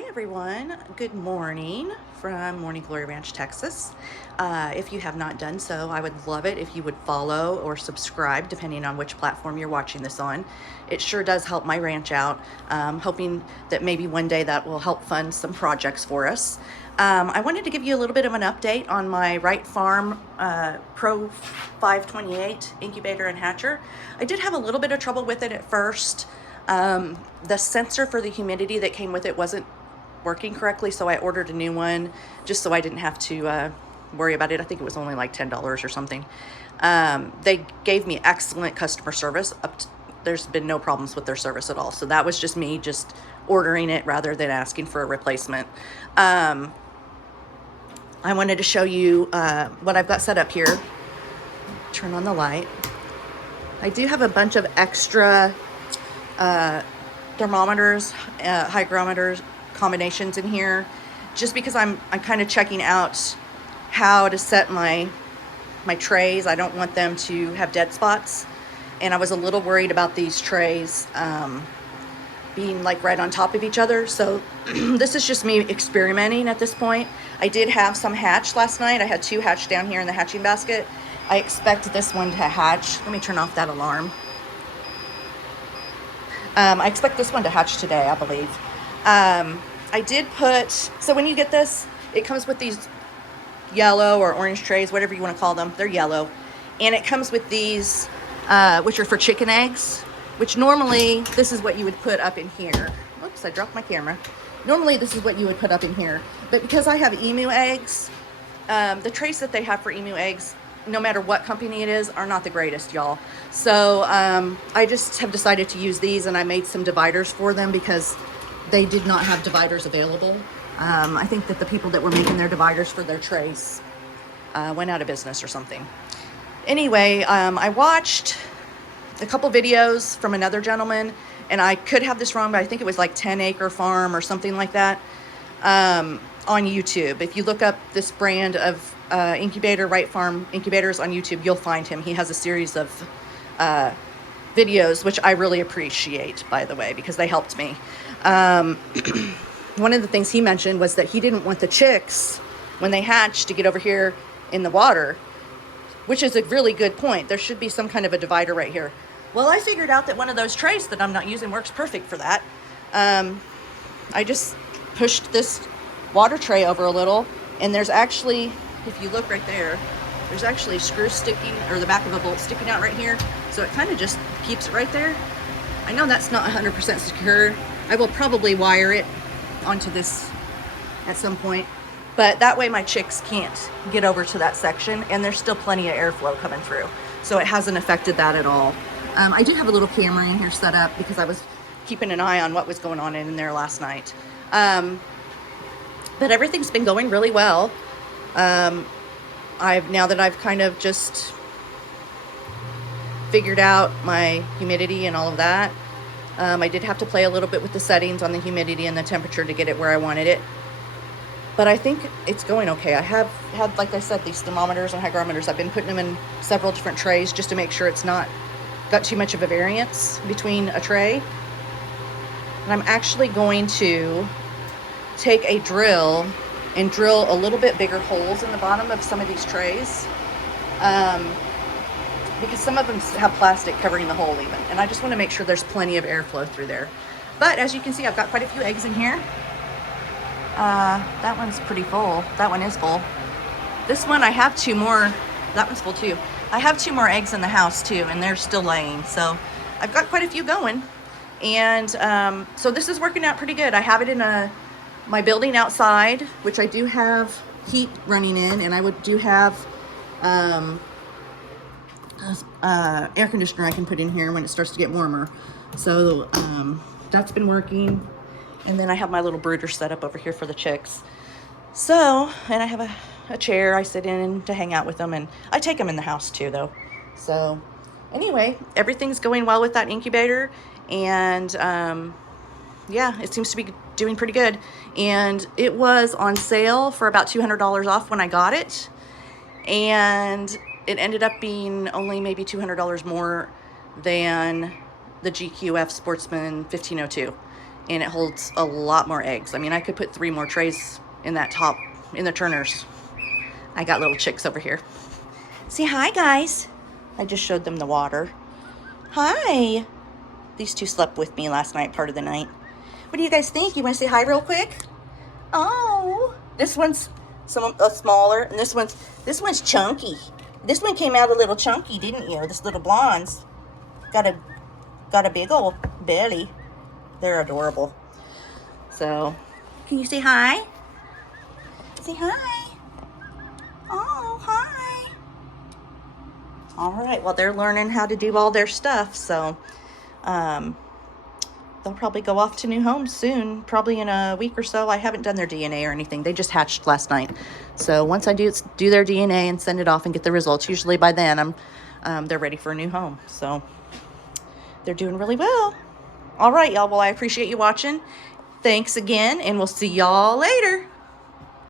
Hi everyone, good morning from Morning Glory Ranch, Texas. If you have not done so, I would love it if you would follow or subscribe depending on which platform you're watching this on. It sure does help my ranch out. Hoping that maybe one day that will help fund some projects for us. I wanted to give you a little bit of an update on my Rite Farm Pro 528 incubator and hatcher. I did have a little bit of trouble with it at first. The sensor for the humidity that came with it wasn't working correctly, so I ordered a new one just so I didn't have to worry about it. I think it was only like $10 or something. They gave me excellent customer service. There's been no problems with their service at all, so that was just me just ordering it rather than asking for a replacement. I wanted to show you what I've got set up here. Turn on the light. I do have a bunch of extra thermometers, hygrometers combinations in here, just because I'm kind of checking out how to set my trays. I don't want them to have dead spots, and I was a little worried about these trays being like right on top of each other. So this is just me experimenting at this point. I did have some hatch last night. I had 2 hatch down here in the hatching basket. I expect this one to hatch. Let me turn off that alarm. I expect this one to hatch today, I believe. I did put, so when you get this, it comes with these yellow or orange trays, whatever you want to call them. They're yellow. And it comes with these, which are for chicken eggs, which normally this is what you would put up in here. Oops, I dropped my camera. Normally this is what you would put up in here. But because I have emu eggs, the trays that they have for emu eggs, no matter what company it is, are not the greatest, y'all. So I just have decided to use these, and I made some dividers for them because they did not have dividers available. I think that the people that were making their dividers for their trays went out of business or something. Anyway, I watched a couple videos from another gentleman, and I could have this wrong, but I think it was like 10 Acre Farm or something like that, on YouTube. If you look up this brand of incubator, Rite Farm incubators on YouTube, you'll find him. He has a series of videos, which I really appreciate, by the way, because they helped me. One of the things he mentioned was that he didn't want the chicks, when they hatch, to get over here in the water, which is a really good point. There should be some kind of a divider right here. Well, I figured out that one of those trays that I'm not using works perfect for that. I just pushed this water tray over a little, and there's actually, if you look right there, there's actually a screw sticking, or the back of a bolt sticking out right here. So it kind of just keeps it right there. I know that's not 100% secure. I will probably wire it onto this at some point, but that way my chicks can't get over to that section, and there's still plenty of airflow coming through. So it hasn't affected that at all. I do have a little camera in here set up because I was keeping an eye on what was going on in there last night. But everything's been going really well. Now that I've kind of just figured out my humidity and all of that, I did have to play a little bit with the settings on the humidity and the temperature to get it where I wanted it. But I think it's going okay. I have had, like I said, these thermometers and hygrometers. I've been putting them in several different trays just to make sure it's not got too much of a variance between a tray. And I'm actually going to take a drill and drill a little bit bigger holes in the bottom of some of these trays, because some of them have plastic covering the hole even, and I just want to make sure there's plenty of airflow through there. But as you can see, I've got quite a few eggs in here. That one's pretty full. That one is full. This one, I have 2 more. That one's full too. I have 2 more eggs in the house too, and they're still laying, so I've got quite a few going. And so this is working out pretty good. I have it in my building outside, which I do have heat running in, and I do have air conditioner I can put in here when it starts to get warmer. So that's been working. And then I have my little brooder set up over here for the chicks. So, and I have a chair I sit in to hang out with them, and I take them in the house too though. So anyway, everything's going well with that incubator, and yeah, it seems to be doing pretty good. And it was on sale for about $200 off when I got it, and it ended up being only maybe $200 more than the GQF Sportsman 1502. and it holds a lot more eggs. I mean, I could put 3 more trays in that top, in the turners. I got little chicks over here. Say hi, guys. I just showed them the water. Hi. These 2 slept with me last night, part of the night. What do you guys think? You want to say hi real quick? Oh, this one's smaller, and this one's chunky. This one came out a little chunky, didn't you? This little blonde's got a big old belly. They're adorable. So, can you say hi? Say hi. Oh, hi. All right, well, they're learning how to do all their stuff, so they'll probably go off to new homes soon, probably in a week or so. I haven't done their DNA or anything. They just hatched last night. So once I do their DNA and send it off and get the results, usually by then they're ready for a new home. So they're doing really well. All right, y'all. Well, I appreciate you watching. Thanks again, and we'll see y'all later.